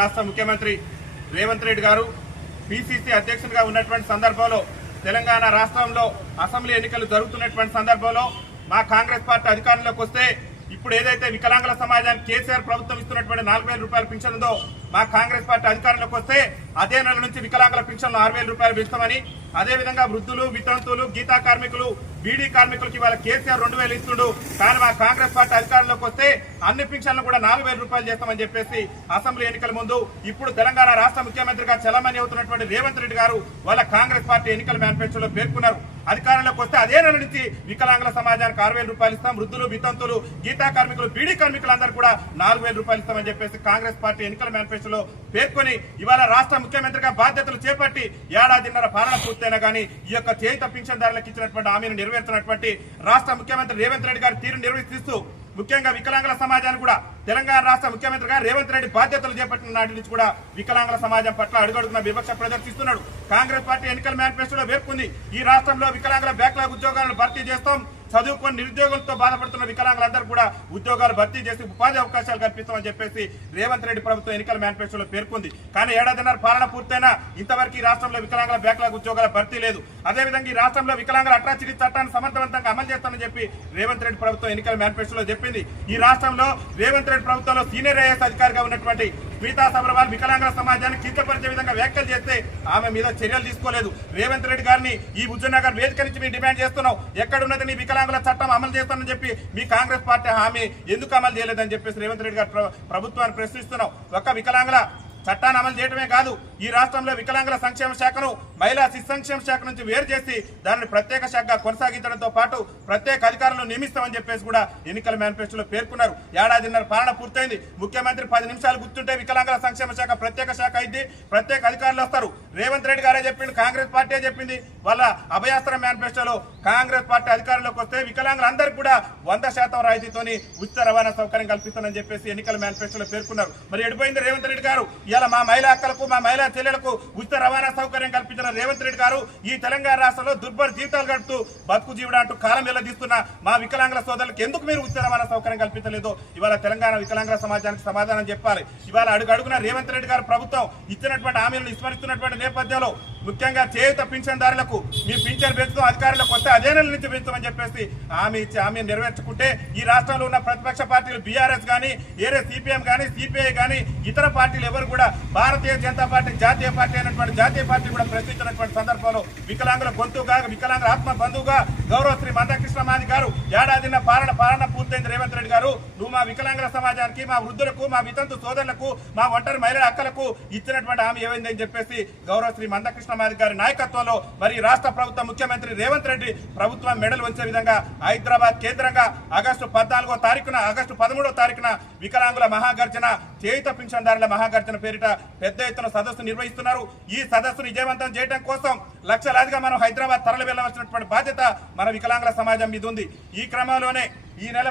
రాష్ట్ర ముఖ్యమంత్రి రేవంత్ రెడ్డి గారు పిసిసి అధ్యక్షునిగా ఉన్నటువంటి సందర్భంలో తెలంగాణ రాష్ట్రంలో అసెంబ్లీ ఎన్నికలు జరుగుతున్నటువంటి సందర్భంలో మా కాంగ్రెస్ పార్టీ అధికారంలోకి వస్తే ఇప్పుడు ఏదైతే వికలాంగుల సమాజానికి కేసీఆర్ ప్రభుత్వం ఇస్తున్నటువంటి నాలుగు రూపాయల పింఛన్ ఉందో మా కాంగ్రెస్ పార్టీ అధికారంలోకి వస్తే అదే నెల నుంచి వికలాంగుల పెన్షన్లు ఆరు వేల రూపాయలు పెంచుతామని అదేవిధంగా వృద్ధులు వితంతులు గీతా కార్మికులు బీడీ కార్మికులకి ఇవాళ కేసీఆర్ రెండు వేలు ఇస్తుండు కానీ మా కాంగ్రెస్ పార్టీ అధికారంలోకి వస్తే అన్ని పింఛన్లు కూడా నాలుగు వేల రూపాయలు చేస్తామని చెప్పేసి అసెంబ్లీ ఎన్నికల ముందు ఇప్పుడు తెలంగాణ రాష్ట్ర ముఖ్యమంత్రిగా చలమణి అవుతున్నటువంటి రేవంత్ రెడ్డి గారు వాళ్ళ కాంగ్రెస్ పార్టీ ఎన్నికల మేనిఫెస్టోలో పేర్కొన్నారు అధికారంలోకి వస్తే అదే నెల నుంచి వికలాంగుల సమాజానికి ఆరు వేల రూపాయలు ఇస్తాం వృద్ధులు వితంతులు గీతా కార్మికులు బీడీ కార్మికులందరూ కూడా నాలుగు వేల రూపాయలు ఇస్తామని చెప్పేసి కాంగ్రెస్ పార్టీ ఎన్నికల మేనిఫెస్టో మేనిఫెస్టోలో పేర్కొని ఇవాళ రాష్ట్ర ముఖ్యమంత్రిగా బాధ్యతలు చేపట్టి ఏడాదిన్నర పాలన పూర్తయినా కానీ ఈ యొక్క చేయుత పింఛన్దారులకు ఇచ్చినటువంటి హామీని నెరవేర్చినటువంటి రాష్ట్ర ముఖ్యమంత్రి రేవంత్ రెడ్డి గారి తీరు నిర్వహిస్తూ ముఖ్యంగా వికలాంగుల సమాజాన్ని కూడా తెలంగాణ రాష్ట్ర ముఖ్యమంత్రిగా రేవంత్ రెడ్డి బాధ్యతలు చేపట్టిన నాటి నుంచి కూడా వికలాంగుల సమాజం పట్ల అడుగడుగున వివక్ష ప్రదర్శిస్తున్నాడు కాంగ్రెస్ పార్టీ ఎన్నికల మేనిఫెస్టోలో పేర్కొంది ఈ రాష్ట్రంలో వికలాంగుల బ్యాక్లాగ్ ఉద్యోగాలను భర్తీ చేస్తాం చదువుకొని నిరుద్యోగులతో బాధపడుతున్న వికలాంగులందరూ కూడా ఉద్యోగాలు భర్తీ చేసి ఉపాధి అవకాశాలు కల్పిస్తామని చెప్పేసి రేవంత్ రెడ్డి ప్రభుత్వం ఎన్నికల మేనిఫెస్టోలో పేర్కొంది కానీ ఏడాదిన్నర పాలన పూర్తయినా ఇంతవరకు ఈ రాష్ట్రంలో వికలాంగుల బ్యాక్లాగ్ ఉద్యోగాల భర్తీ లేదు అదేవిధంగా ఈ రాష్ట్రంలో వికలాంగుల చికిత్స చట్టాన్ని సమర్థవంతంగా అమలు చేస్తామని చెప్పి రేవంత్ రెడ్డి ప్రభుత్వం ఎన్నికల మేనిఫెస్టోలో చెప్పింది ఈ రాష్ట్రంలో రేవంత్ రెడ్డి ప్రభుత్వంలో సీనియర్ ఐఏఎస్ అధికారిగా ఉన్నటువంటి మిగతా సంబరాలు వికలాంగుల సమాజాన్ని కించపరిచే విధంగా వ్యాఖ్యలు చేస్తే ఆమె మీద చర్యలు తీసుకోలేదు రేవంత్ రెడ్డి గారిని ఈ నగర్ వేదిక నుంచి మేము డిమాండ్ చేస్తున్నాం ఎక్కడున్నది నీ వికలాంగుల చట్టం అమలు చేస్తానని చెప్పి మీ కాంగ్రెస్ పార్టీ హామీ ఎందుకు అమలు చేయలేదని చెప్పేసి రేవంత్ రెడ్డి గారు ప్రభుత్వాన్ని ప్రశ్నిస్తున్నాం ఒక్క వికలాంగుల చట్టాన్ని అమలు చేయడమే కాదు ఈ రాష్ట్రంలో వికలాంగుల సంక్షేమ శాఖను మహిళా శిశు సంక్షేమ శాఖ నుంచి వేరు చేసి దానిని ప్రత్యేక శాఖగా కొనసాగించడంతో పాటు ప్రత్యేక అధికారులను నియమిస్తామని చెప్పేసి కూడా ఎన్నికల మేనిఫెస్టోలో పేర్కొన్నారు ఏడాదిన్నర పాలన పూర్తయింది ముఖ్యమంత్రి పది నిమిషాలు గుర్తుంటే వికలాంగుల సంక్షేమ శాఖ ప్రత్యేక శాఖ అయింది ప్రత్యేక అధికారులు వస్తారు రేవంత్ రెడ్డి గారే చెప్పింది కాంగ్రెస్ పార్టీ చెప్పింది వాళ్ళ అభయాస్త్ర మేనిఫెస్టోలో కాంగ్రెస్ పార్టీ అధికారంలోకి వస్తే వికలాంగులందరికీ కూడా వంద శాతం రాయితీతోని ఉచిత రవాణా సౌకర్యం కల్పిస్తానని చెప్పేసి ఎన్నికల మేనిఫెస్టోలో పేర్కొన్నారు మరి ఎడిపోయింది రేవంత్ రెడ్డి గారు ఇలా మా మహిళా అక్కలకు మా మహిళా చెల్లెలకు ఉచిత రవాణా సౌకర్యం కల్పించిన రేవంత్ రెడ్డి గారు ఈ తెలంగాణ రాష్ట్రంలో దుర్భర జీవితాలు గడుపుతూ బతుకు జీవుడు అంటూ కాలం వెళ్ళదీస్తున్న మా వికలాంగుల సోదరులకు ఎందుకు మీరు ఉచిత రవాణా సౌకర్యం కల్పించలేదు ఇవాళ తెలంగాణ వికలాంగుల సమాజానికి సమాధానం చెప్పాలి ఇవాళ అడుగు అడుగున రేవంత్ రెడ్డి గారు ప్రభుత్వం ఇచ్చినటువంటి హామీలను విస్మరిస్తున్నటువంటి నేపథ్యంలో ముఖ్యంగా చేయుత పింఛన్దారులకు మీ పింఛన్ పెంచుతూ అధికారులకు వస్తే అదే నుంచి పెంచుతామని చెప్పేసి ఆమె ఇచ్చి ఆమె నెరవేర్చుకుంటే ఈ రాష్ట్రంలో ఉన్న ప్రతిపక్ష పార్టీలు బీఆర్ఎస్ కానీ ఏరే సిపిఎం కానీ సిపిఐ కానీ ఇతర పార్టీలు ఎవరు కూడా భారతీయ జనతా పార్టీ జాతీయ పార్టీ అయినటువంటి జాతీయ పార్టీ కూడా ప్రశ్నించినటువంటి సందర్భంలో వికలాంగుల గొంతుగా వికలాంగుల ఆత్మ బంధువుగా గౌరవశ్రీ మందకృష్ణ మాది గారు ఏడాదిన్న పాలన పాలన పూర్తయింది రేవంత్ రెడ్డి గారు నువ్వు మా వికలాంగుల సమాజానికి మా వృద్ధులకు మా వితంతు సోదరులకు మా ఒంటరి మహిళల అక్కలకు ఇచ్చినటువంటి హామీ ఏమైందని చెప్పేసి గౌరవశ్రీ మందకృష్ణ రామకృష్ణమారి గారి నాయకత్వంలో మరి రాష్ట్ర ప్రభుత్వ ముఖ్యమంత్రి రేవంత్ రెడ్డి ప్రభుత్వం మెడలు వంచే విధంగా హైదరాబాద్ కేంద్రంగా ఆగస్టు పద్నాలుగో తారీఖున ఆగస్టు పదమూడో తారీఖున వికలాంగుల మహాగర్జన చేయుత పింఛన్దారుల మహాగర్జన పేరిట పెద్ద ఎత్తున సదస్సు నిర్వహిస్తున్నారు ఈ సదస్సును విజయవంతం చేయడం కోసం లక్షలాదిగా మనం హైదరాబాద్ తరలి వెళ్ళవలసినటువంటి బాధ్యత మన వికలాంగుల సమాజం మీద ఉంది ఈ క్రమంలోనే ఈ నెల